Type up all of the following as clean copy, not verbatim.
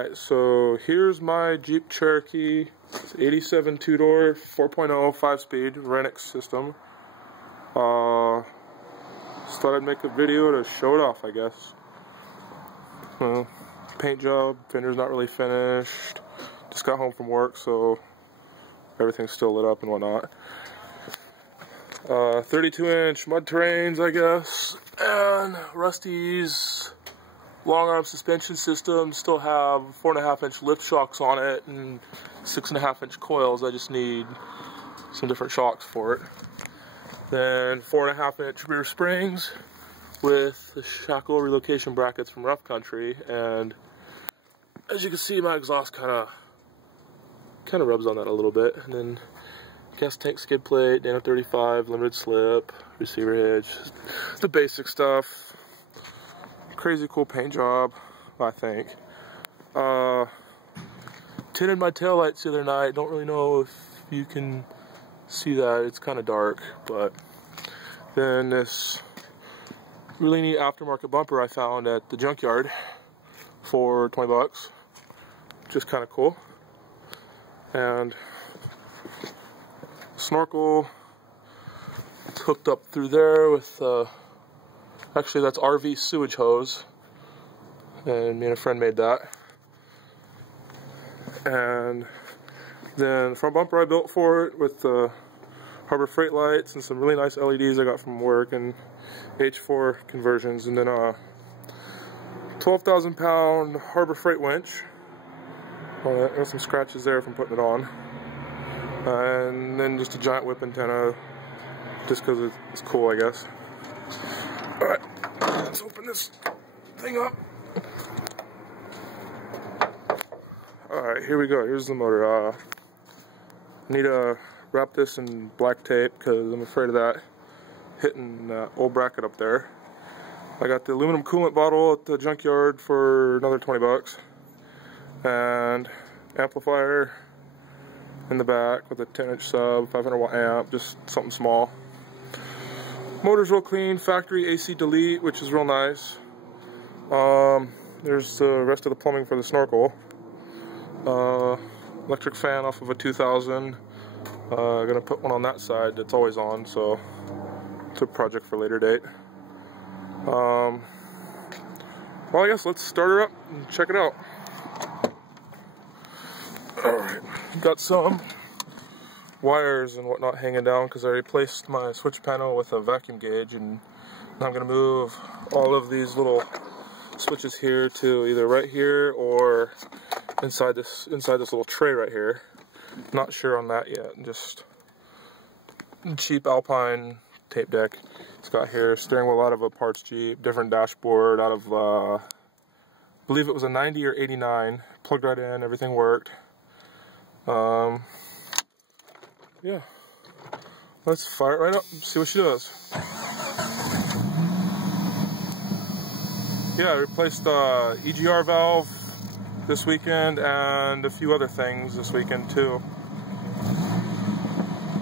Alright, so here's my Jeep Cherokee. It's 87 two-door, 4.0, 5-speed, Renix system. Just thought I'd make a video to show it off, I guess. Paint job, fender's not really finished. Just got home from work, so everything's still lit up and whatnot. 32-inch mud terrains, I guess, and Rusty's long arm suspension system. Still have 4.5-inch lift shocks on it and 6.5-inch coils. I just need some different shocks for it. Then 4.5-inch rear springs with the shackle relocation brackets from Rough Country, and as you can see, my exhaust kind of rubs on that a little bit. And then gas tank skid plate, Dana 35, limited slip, receiver hitch, the basic stuff. Crazy cool paint job, I think. Tinted my taillights the other night. Don't really know if you can see that. It's kind of dark, but then this really neat aftermarket bumper I found at the junkyard for 20 bucks. Just kind of cool. And snorkel, it's hooked up through there with actually that's RV sewage hose, and me and a friend made that. And then front bumper I built for it with the Harbor Freight lights and some really nice LEDs I got from work and H4 conversions, and then a 12,000 pound Harbor Freight winch. Got some scratches there from putting it on. And then just a giant whip antenna, just because it's cool, I guess. Alright, let's open this thing up. Alright, here we go. Here's the motor. I need to wrap this in black tape because I'm afraid of that hitting that old bracket up there. I got the aluminum coolant bottle at the junkyard for another 20 bucks. And amplifier in the back with a 10-inch sub, 500 watt amp, just something small. Motor's real clean, factory AC delete, which is real nice. There's the rest of the plumbing for the snorkel. Electric fan off of a 2000. Gonna put one on that side that's always on, so it's a project for later date. Well, I guess let's start her up and check it out. Alright, got some wires and whatnot hanging down because I replaced my switch panel with a vacuum gauge, and now I'm going to move all of these little switches here to either right here or inside this little tray right here. Not sure on that yet. Just cheap Alpine tape deck. It's got here steering wheel out of a parts Jeep, different dashboard out of I believe it was a 90 or 89. Plugged right in, everything worked. Yeah, let's fire it right up and see what she does. Yeah, I replaced the EGR valve this weekend and a few other things this weekend too.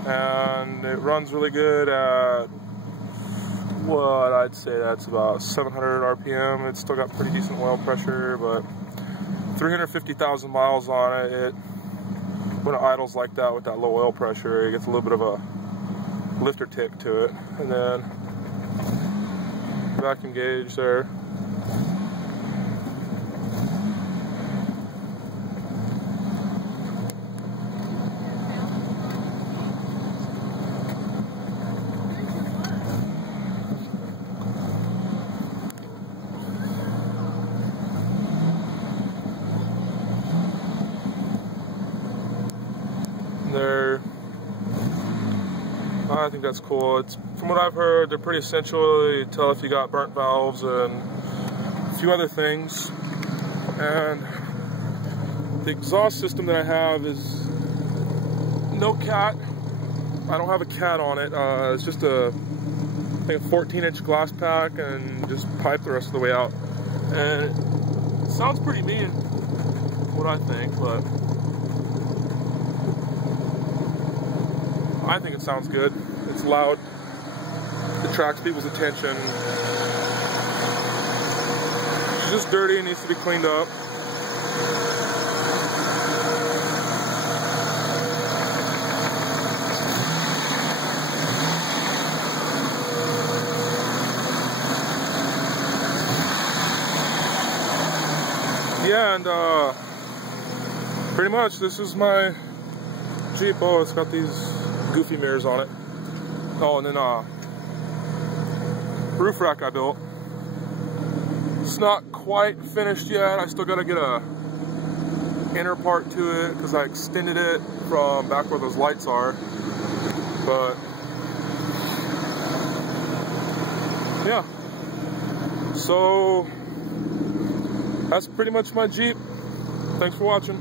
And it runs really good at what I'd say that's about 700 RPM. It's still got pretty decent oil pressure, but 350,000 miles on it. When it idles like that with that low oil pressure, it gets a little bit of a lifter tick to it. And then vacuum gauge there. I think that's cool. It's, from what I've heard, they're pretty essential. You tell if you got burnt valves and a few other things. And the exhaust system that I have is no cat. I don't have a cat on it. It's just I think a 14-inch glass pack and just pipe the rest of the way out. And it sounds pretty mean, what I think, but I think it sounds good. It's loud. It attracts people's attention. It's just dirty and needs to be cleaned up. Yeah, and pretty much this is my Jeep. Oh, it's got these goofy mirrors on it. Oh, and then roof rack I built. It's not quite finished yet. I still gotta get a inner part to it because I extended it from back where those lights are. But yeah, so that's pretty much my Jeep. Thanks for watching.